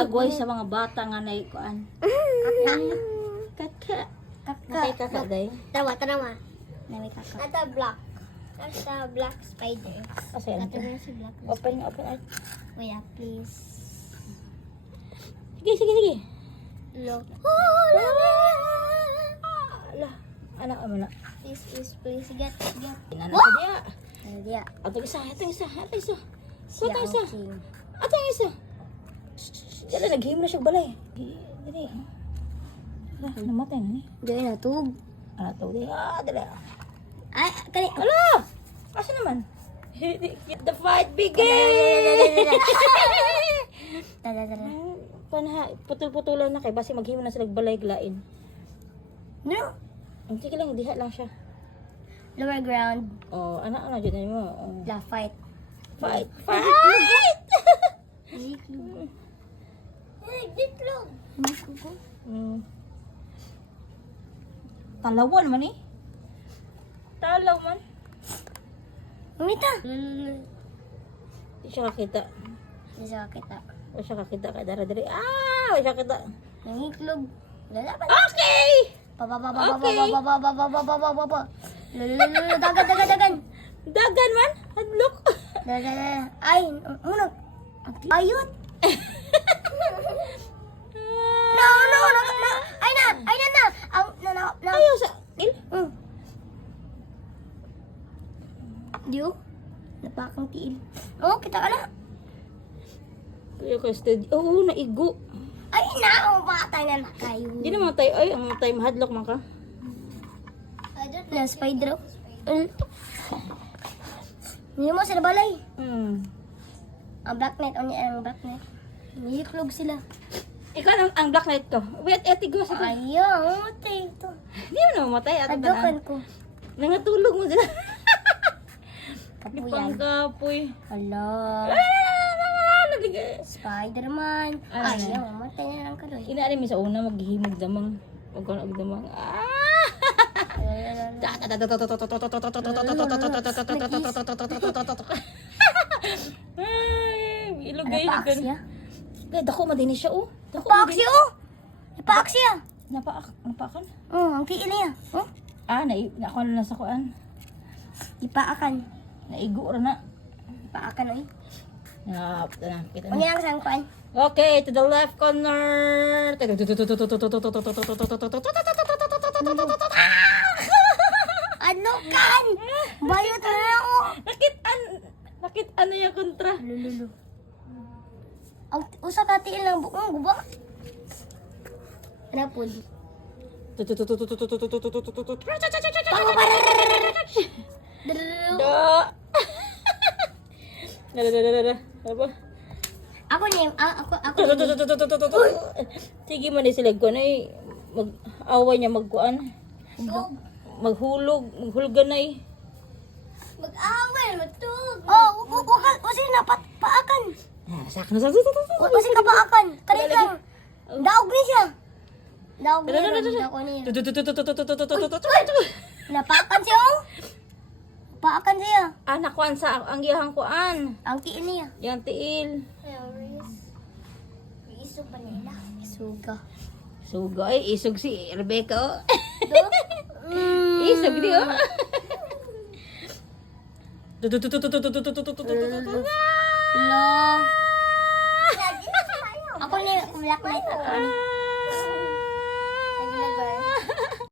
agway sa mga bata nga na ikuan. Kaka. Nakay kaka day. Tawa, tanawa. Na may kaka. Nata black. Nata black spider. Kasi ano Nata si black. Open, open. ay. Kuya, please. Sige, sige, sige. Look. Ala, anak mo na. Please, please, please. Get, get. Inana sa dia. Ano dia? Ato isa, ato isa, ato isa. Ato isa. Ato isa. Dala, naghihim na siya balay. Dali. Ala, namatay na ni. Dili na tug. Ala, di. Ah, dali. Ay, kani. Ala! Asa naman? The fight begins! Dala, dala. Panaha, putol-putulan na kay basi maghimo na sila balay glain. No. Ang sige lang, diha lang siya. Lower ground. Oh, anak ana jud mo. Oh. La fight. Fight! Fight! Ay, ditlog. mm. Talawan man eh. Talaw man. Umita. Di siya kakita. Di sa kita. Di siya kakita kay dara diri. Ah, di siya kakita. Nangiklog. Lala pa. Okay! Pa pa pa pa pa pa pa pa pa pa pa pa pa pa. Lala dagan dagan dagan. Dagan man. Hadlok. Dala. Ay, muna. Ayot. No, no, no, no. Ay na, ay na na. Ang na na na. Ayaw sa... Il? Mm. Diyo? Napakang tiil. Oh, kita ka na. Kaya ka steady. Oo, naigo. Ay na, oh, patay na na kayo. Di na matay. Ay, ang matay mahadlok man ka. Na spider. Hindi mo sila balay. Hmm. Ang blacknet, o niya ang blacknet. Niklog sila. Ikaw ang, ang black knight ko. Wait, etigo sa Ayaw, matay ito. Di mo na mamatay. Ato Tadokan tanan. ko. Nangatulog mo dyan. Di Kapuyan. pangkapoy. Hala. Ah, naligay. Spider-Man. Ano na? Ayaw, matay na lang kaloy. Inaari mi sa una, maghihimog damang. Huwag ko nagdamang. Ah! Ay, ilugay Napaak ilugay. siya. Gay, dako madini siya oh. Dako Napaak madini. siya, oh. Napaak siya. Napaak, napaakan. Hmm, ang tiil niya. Oh, Ah, na na lang sa kuan. ipaakan. Naigo ra na. Paakan oi. Ah, na, kita na. Unyang sang pan. Okay, to the left corner. Ano kan? Bayo tayo. Nakit an nakit ano ya kontra? Lulu. Ang usa ka tiil lang bukong guba. Ano po? Do. Dada, dada, dada. Apa? Ako name, ah, ako, ako Tutu, tutu, tutu, tutu, tutu. Sige man ni sila ko na mag-away niya magkuan. Maghulog, maghulgan na eh. Mag-away, matug. Oh, wakal, usin na, pat, paakan. Ah, Sak na sak. sak, sak, sak. Usin ka paakan. Kanina lang. Daog ni siya. Daog ni Dada, dada, dada. siya. Daog niya. Tutu, tutu, tutu, tutu, tutu, tutu, tutu, tutu. Napakan siya, oh. Paakan siya. Ah, nakuan sa ang gihang kuan. Ang tiin niya. Yang tiil. Isog pa nila. Isuga. Sugo ay isog si Rebecca. oh. Mm. Isog di oh. Tu,